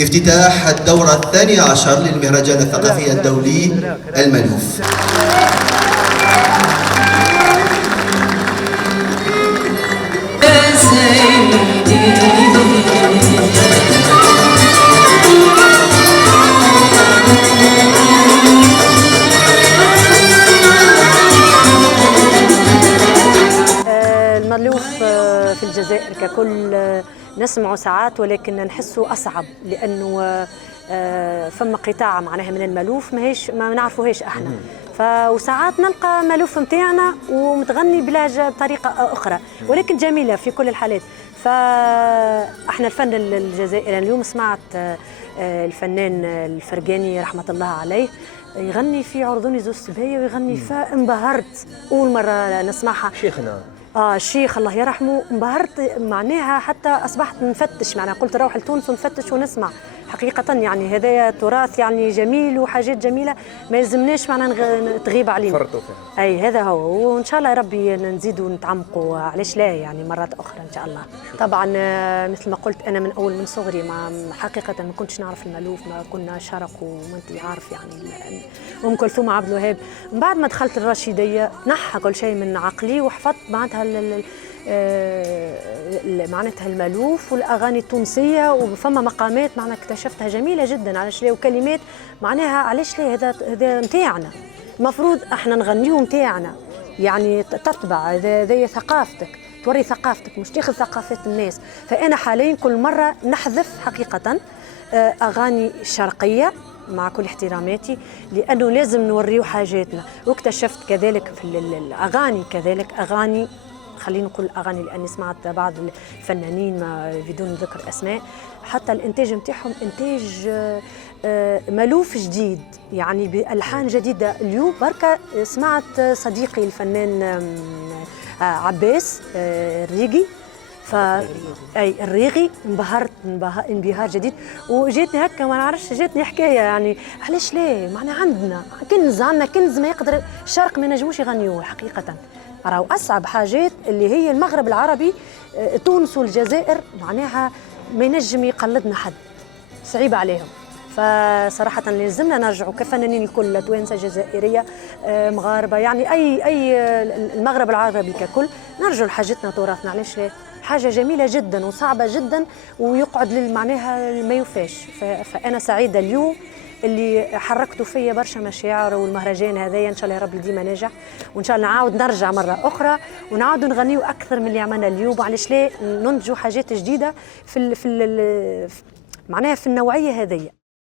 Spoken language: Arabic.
افتتاح الدورة 12 للمهرجان الثقافي الدولي المألوف. المألوف في الجزائر ككل نسمعه ساعات، ولكن نحسه أصعب لأنه فما قطاع معناها من المألوف ما نعرفوهاش احنا. وساعات نلقى مألوف متاعنا ومتغني بلهجة بطريقة أخرى، ولكن جميلة في كل الحالات. فاحنا الفن الجزائري اليوم سمعت الفنان الفرقاني رحمة الله عليه يغني في عرضوني زوج سبايا ويغني فانبهرت. أول مرة نسمعها شيخنا الشيخ الله يرحمه. انبهرت معناها حتى أصبحت نفتش، معناها قلت نروح لتونس ونفتش ونسمع حقيقة. يعني هذايا تراث يعني جميل وحاجات جميلة ما يلزمناش معناها تغيب علينا. فرطوا فيها. أي هذا هو، وإن شاء الله يا ربي نزيدوا نتعمقوا، علاش لا يعني مرات أخرى إن شاء الله. طبعا مثل ما قلت أنا من أول من صغري حقيقة ما كنتش نعرف المألوف، ما كنا شرق وأنت عارف يعني أم كلثوم عبد الوهاب. من بعد ما دخلت الرشيدية نحى كل شيء من عقلي وحفظت معناتها معناتها المألوف والأغاني التونسية، وفما مقامات معناها اكتشفتها جميلة جدا. علاش لا؟ وكلمات معناها علاش لا؟ هذا نتاعنا، المفروض احنا نغنيه نتاعنا، يعني تتبع هذه ثقافتك، توري ثقافتك مش تاخذ ثقافات الناس. فأنا حاليا كل مرة نحذف حقيقة أغاني شرقية مع كل احتراماتي، لأنه لازم نوريه حاجاتنا. واكتشفت كذلك في الأغاني كذلك أغاني، خلينا نقول أغاني لأني سمعت بعض الفنانين بدون ذكر أسماء، حتى الإنتاج متاعهم إنتاج مألوف جديد يعني بألحان جديدة. اليوم بركة سمعت صديقي الفنان عباس الريغي، اي الريغي انبهرت انبهار جديد. وجيتني هكا ما نعرفش، جاتني حكايه يعني علاش ليه؟ معنا عندنا كنز ما يقدر الشرق ما ينجموش يغنيوه حقيقه. راهو اصعب حاجات اللي هي المغرب العربي، تونس والجزائر معناها ما ينجم يقلدنا حد، صعيب عليهم. فصراحة لازمنا نرجعوا كفنانين الكل، توانسة جزائرية مغاربة، يعني أي المغرب العربي ككل نرجعوا لحاجتنا تراثنا. علاش حاجة جميلة جدا وصعبة جدا ويقعد معناها ما يوفاش. فأنا سعيدة اليوم اللي حركتوا فيا برشا مشاعر، والمهرجان هذايا ان شاء الله يا رب ديما ناجح، وان شاء الله نعاود نرجع مرة أخرى ونعاودوا نغنيوا أكثر من اللي عملنا اليوم. وعلاش لا ننتجوا حاجات جديدة معناها في النوعية هذيا.